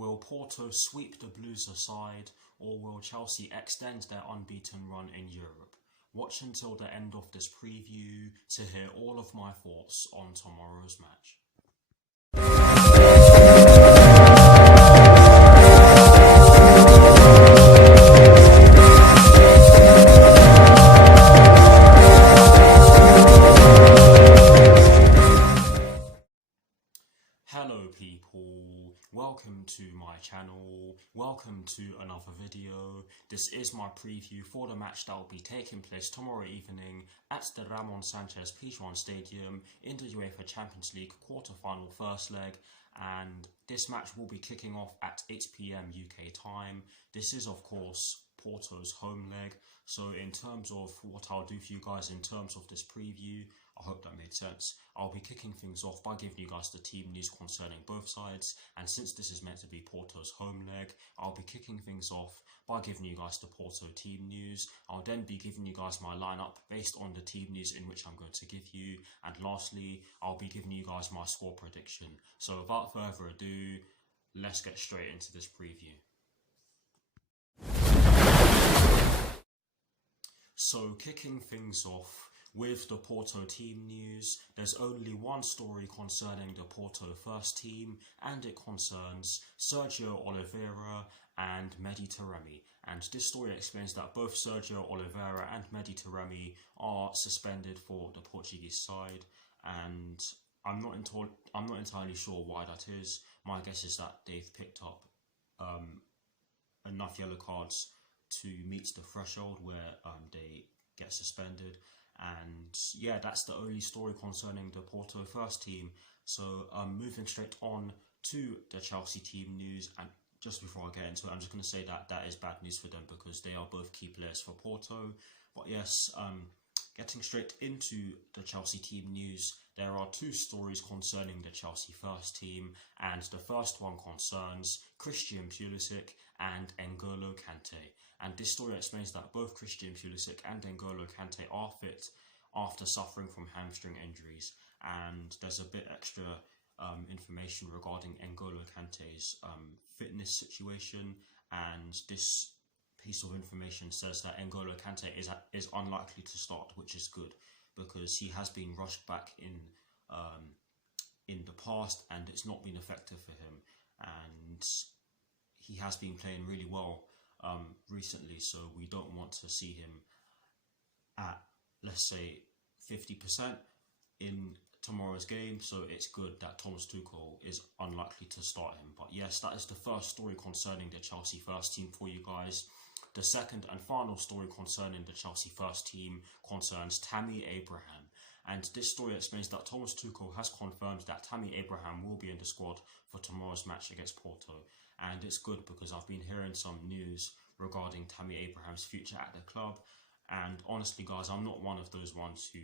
Will Porto sweep the Blues aside, or will Chelsea extend their unbeaten run in Europe? Watch until the end of this preview to hear all of my thoughts on tomorrow's match. Hello people, welcome to my channel, welcome to another video. This is my preview for the match that will be taking place tomorrow evening at the Ramon Sanchez Pizjuan Stadium in the UEFA Champions League quarter-final first leg, and this match will be kicking off at 8 PM UK time. This is of course Porto's home leg, so in terms of what I'll do for you guys in terms of this preview, I hope that made sense. I'll be kicking things off by giving you guys the team news concerning both sides, and since this is meant to be Porto's home leg, I'll be kicking things off by giving you guys the Porto team news. I'll then be giving you guys my lineup based on the team news in which I'm going to give you, and lastly, I'll be giving you guys my score prediction. So without further ado, let's get straight into this preview. So kicking things off with the Porto team news, there's only one story concerning the Porto first team, and it concerns Sergio Oliveira and Mehdi Taremi. And this story explains that both Sergio Oliveira and Mehdi Taremi are suspended for the Portuguese side, and I'm not entirely sure why that is. My guess is that they've picked up enough yellow cards to meet the threshold where they get suspended. And yeah, that's the only story concerning the Porto first team. So moving straight on to the Chelsea team news, and just before I get into it, I'm just going to say that that is bad news for them because they are both key players for Porto. But yes, getting straight into the Chelsea team news, there are two stories concerning the Chelsea first team, and the first one concerns Christian Pulisic and N'Golo Kante. And this story explains that both Christian Pulisic and N'Golo Kante are fit after suffering from hamstring injuries. And there's a bit extra information regarding N'Golo Kante's fitness situation. And this piece of information says that N'Golo Kante is unlikely to start, which is good because he has been rushed back in the past, and it's not been effective for him. And he has been playing really well recently, so we don't want to see him at, let's say, 50% in tomorrow's game. So it's good that Thomas Tuchel is unlikely to start him. But yes, that is the first story concerning the Chelsea first team for you guys. The second and final story concerning the Chelsea first team concerns Tammy Abraham. And this story explains that Thomas Tuchel has confirmed that Tammy Abraham will be in the squad for tomorrow's match against Porto. And it's good because I've been hearing some news regarding Tammy Abraham's future at the club. And honestly, guys, I'm not one of those ones who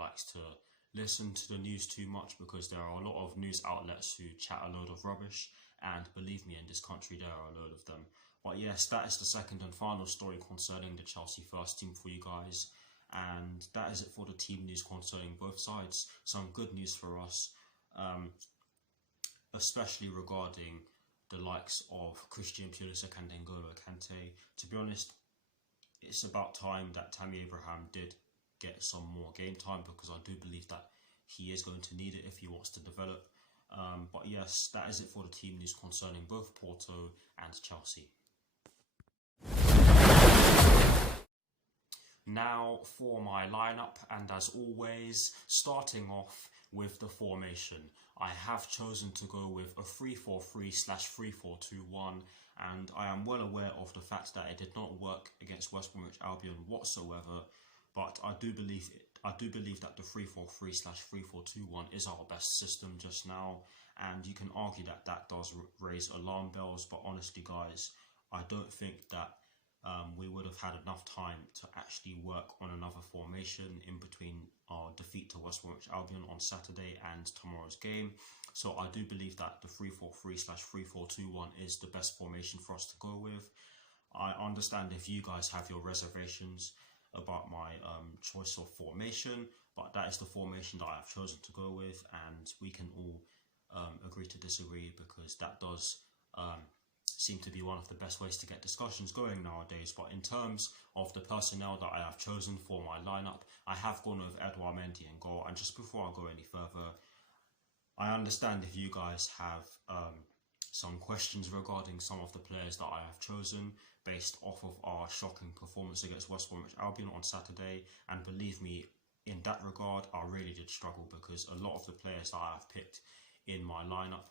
likes to listen to the news too much, because there are a lot of news outlets who chat a load of rubbish. And believe me, in this country, there are a load of them. But yes, that is the second and final story concerning the Chelsea first team for you guys. And that is it for the team news concerning both sides. Some good news for us, especially regarding the likes of Christian Pulisic and N'Golo Kante. To be honest, it's about time that Tammy Abraham did get some more game time, because I do believe that he is going to need it if he wants to develop. But yes, that is it for the team news concerning both Porto and Chelsea. Now for my lineup, and as always, starting off with the formation. I have chosen to go with a 3-4-3/3-4-2-1, and I am well aware of the fact that it did not work against West Bromwich Albion whatsoever, but I do believe that the 3-4-3/3-4-2-1 is our best system just now, and you can argue that that does raise alarm bells, but honestly guys, I don't think that we would have had enough time to actually work on another formation in between our defeat to West Bromwich Albion on Saturday and tomorrow's game. So I do believe that the 3-4-3/3-4-2-1 is the best formation for us to go with. I understand if you guys have your reservations about my choice of formation, but that is the formation that I have chosen to go with, and we can all agree to disagree, because that does seem to be one of the best ways to get discussions going nowadays. But in terms of the personnel that I have chosen for my lineup, I have gone with Edouard Mendy in goal. And just before I go any further, I understand if you guys have some questions regarding some of the players that I have chosen based off of our shocking performance against West Bromwich Albion on Saturday. And believe me, in that regard, I really did struggle because a lot of the players that I have picked in my lineup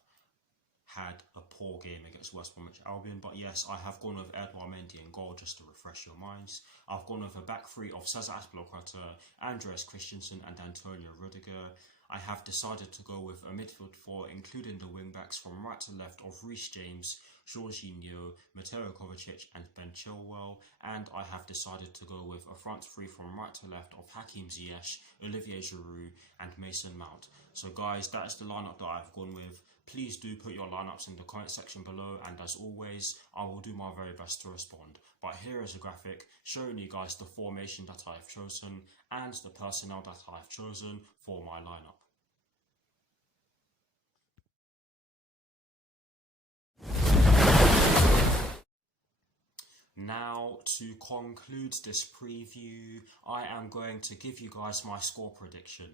had a poor game against West Bromwich Albion. But yes, I have gone with Edouard Mendy in goal, just to refresh your minds. I've gone with a back three of Cesar Azpilicueta, Andreas Christensen and Antonio Rudiger. I have decided to go with a midfield four, including the wing-backs from right to left of Reece James, Jorginho, Mateo Kovacic and Ben Chilwell. And I have decided to go with a front three from right to left of Hakim Ziyech, Olivier Giroud and Mason Mount. So guys, that is the lineup that I've gone with. Please do put your lineups in the comment section below, and as always, I will do my very best to respond. But here is a graphic showing you guys the formation that I have chosen and the personnel that I have chosen for my lineup. Now, to conclude this preview, I am going to give you guys my score prediction.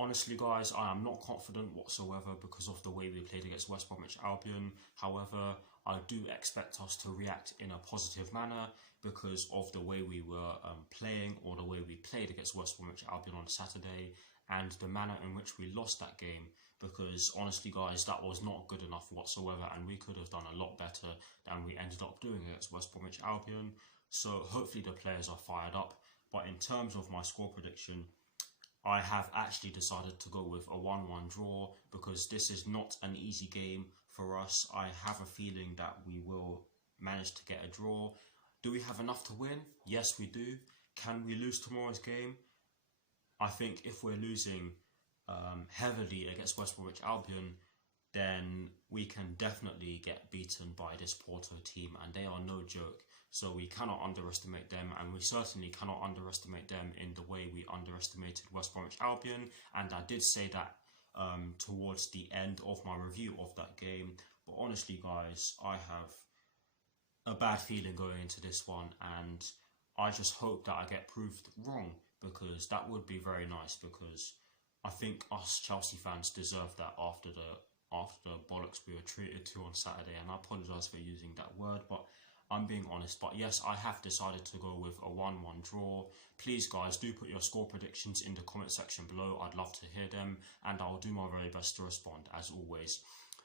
Honestly guys, I am not confident whatsoever because of the way we played against West Bromwich Albion. However, I do expect us to react in a positive manner because of the way we were playing, or the way we played against West Bromwich Albion on Saturday, and the manner in which we lost that game. Because honestly guys, that was not good enough whatsoever, and we could have done a lot better than we ended up doing against West Bromwich Albion. So hopefully the players are fired up. But in terms of my score prediction, I have actually decided to go with a 1-1 draw because this is not an easy game for us. I have a feeling that we will manage to get a draw. Do we have enough to win? Yes, we do. Can we lose tomorrow's game? I think if we're losing heavily against West Bromwich Albion, then we can definitely get beaten by this Porto team, and they are no joke. So we cannot underestimate them, and we certainly cannot underestimate them in the way we underestimated West Bromwich Albion. And I did say that towards the end of my review of that game. But honestly guys, I have a bad feeling going into this one, and I just hope that I get proved wrong, because that would be very nice, because I think us Chelsea fans deserve that after the bollocks we were treated to on Saturday. And I apologise for using that word, but I'm being honest. But yes, I have decided to go with a 1-1 draw. Please guys, do put your score predictions in the comment section below. I'd love to hear them, and I'll do my very best to respond as always.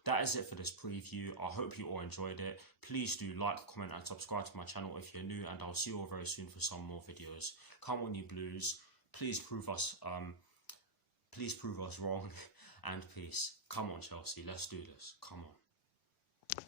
That is it for this preview. I hope you all enjoyed it. Please do like, comment and subscribe to my channel if you're new, and I'll see you all very soon for some more videos. Come on you Blues, please prove us wrong, and peace. Come on Chelsea, let's do this. Come on.